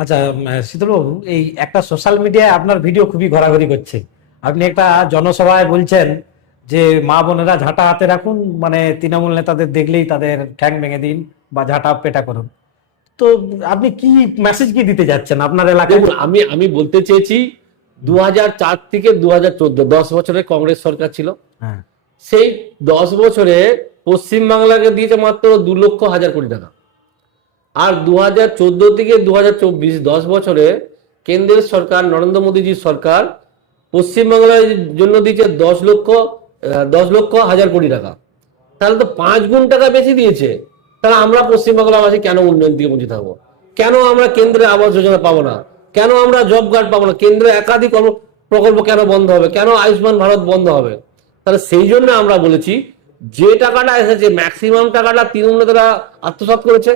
আচ্ছা শীতলবাবু এই একটা সোশ্যাল মিডিয়ায় আপনার ভিডিও খুবই ঘোরাঘুরি করছে। আপনি একটা জনসভায় বলছেন যে মা বোনেরা ঝাঁটা হাতে রাখুন মানে তৃণমূল নেতাদের দেখলেই তাদের ঠ্যাং ভেঙে দিন বা ঝাঁটা পেটা করুন। তো আপনি কি মেসেজ কি দিতে যাচ্ছেন আপনার এলাকায়? আমি আমি বলতে চেয়েছি দু চার থেকে দু হাজার চোদ্দ দশ বছরে কংগ্রেস সরকার ছিল। হ্যাঁ। সেই দশ বছরে পশ্চিমবাংলাকে দিয়েছে মাত্র দু লক্ষ হাজার কোটি টাকা। আর দু হাজার চোদ্দ থেকে দু হাজার চব্বিশ দশ বছরে কেন্দ্রের সরকার নরেন্দ্র মোদীজির সরকার পশ্চিমবাংলার জন্য দিয়েছে দশ লক্ষ দশ লক্ষ হাজার কোটি টাকা। তাহলে তো পাঁচ গুণ টাকা বেশি দিয়েছে। তাহলে আমরা পশ্চিমবাংলাবাসী কেন উন্নয়ন থেকে বঞ্চিত থাকব? কেন আমরা কেন্দ্রে আবাস যোজনা পাবো না? কেন আমরা জব কার্ড পাবো না? কেন্দ্রে একাধিক প্রকল্প কেন বন্ধ হবে? কেন আয়ুষ্মান ভারত বন্ধ হবে? তাহলে সেই জন্য আমরা বলেছি, যে টাকাটা এসেছে ম্যাক্সিমাম টাকাটা তৃণমূল তারা আত্মসাৎ করেছে।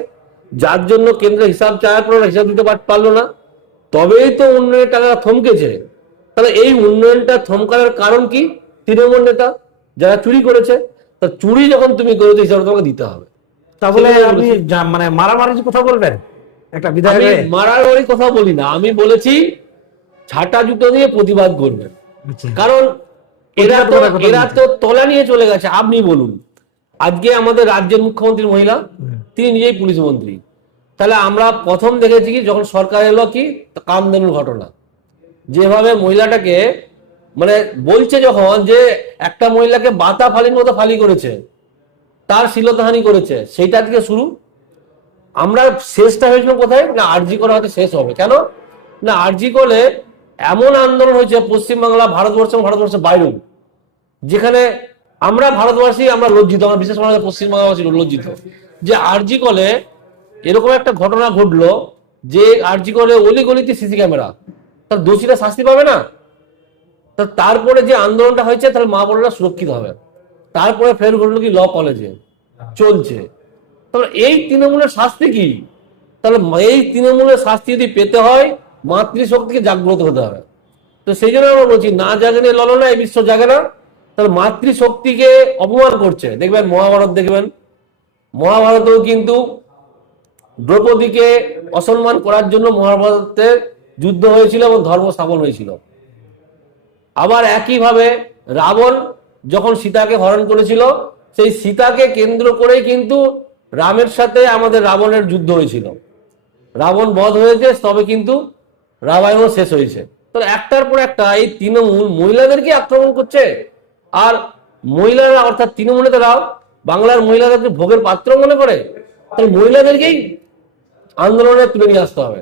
যার জন্য কেন্দ্র হিসাব চাওয়ার পর হিসাব দিতে পারল না। তবেই তো উন্নয়নের টাকা থমকেছে। তাহলে এই উন্নয়নটা থমকানোর কারণ কি? তৃণমূল নেতা যারা চুরি করেছে তা চুরি যখন তুমি করেছ হিসাব তোমাকে দিতে হবে। তাহলে আপনি মানে মারামারির কথা বলবেন? একটা আমি বিধায়ক মারামারি কথা বলি না। আমি বলেছি ছাটা জুতো দিয়ে প্রতিবাদ করবেন। কারণ এরা তো এরা তো তলা নিয়ে চলে গেছে। আপনি বলুন। আজকে আমাদের রাজ্যের মুখ্যমন্ত্রী মহিলা তিনি নিজেই পুলিশ মন্ত্রী। তাহলে আমরা প্রথম দেখেছি কি, যখন সরকার এলো কি, কামধেনুর ঘটনা। যেভাবে মহিলাটাকে মানে বলছে যখন যে একটা মহিলাকে বাতা ফালির মতো ফালি করেছে, তার শিলতাহানি করেছে, সেইটা থেকে শুরু। আমরা শেষটা হয়েছিল কোথায়? না আরজি করা হয়তো শেষ হবে। কেন? না আরজি করলে এমন আন্দোলন হয়েছে পশ্চিমবাংলা, ভারতবর্ষ এবং ভারতবর্ষের বাইরেও, যেখানে আমরা ভারতবাসী, আমরা লজ্জিত, আমরা বিশেষ করে পশ্চিমবাংলাবাসী লজ্জিত, যে আরজি কলে এরকম একটা ঘটনা ঘটলো যে আরজি কলে অলি গলিতে সিসি ক্যামেরা। তার দোষীরা শাস্তি পাবে না? তারপরে যে আন্দোলনটা হয়েছে, তাহলে মা বোনেরা সুরক্ষিত হবে। তারপরে ফের ঘটলো কি, ল কলেজে। চলছে। তাহলে এই তৃণমূলের শাস্তি কি? তাহলে এই তৃণমূলের শাস্তি যদি পেতে হয়, মাতৃশক্তিকে জাগ্রত হতে হবে। তো সেই জন্য আমরা বলছি, না জাগেনে ললনা এই বিশ্ব জাগে না। তাহলে মাতৃশক্তিকে অপমান করছে। দেখবেন মহাভারত দেখবেন। মহাভারতেও কিন্তু দ্রৌপদীকে অসম্মান করার জন্য মহাভারতে যুদ্ধ হয়েছিল এবং ধর্ম স্থাপন হয়েছিল। আবার একইভাবে রাবণ যখন সীতাকে হরণ করেছিল, সেই সীতাকে কেন্দ্র করেই কিন্তু রামের সাথে আমাদের রাবণের যুদ্ধ হয়েছিল। রাবণ বধ হয়েছে, তবে কিন্তু রামায়ণ শেষ হয়েছে। তো একটার পর একটা এই তৃণমূল মহিলাদেরকে আক্রমণ করছে। আর মহিলারা, অর্থাৎ তৃণমূলেরাও বাংলার মহিলাদেরকে ভোগের পাত্র মনে করে? তাহলে মহিলাদেরকেই আন্দোলনে তুলে নিয়ে আসতে হবে।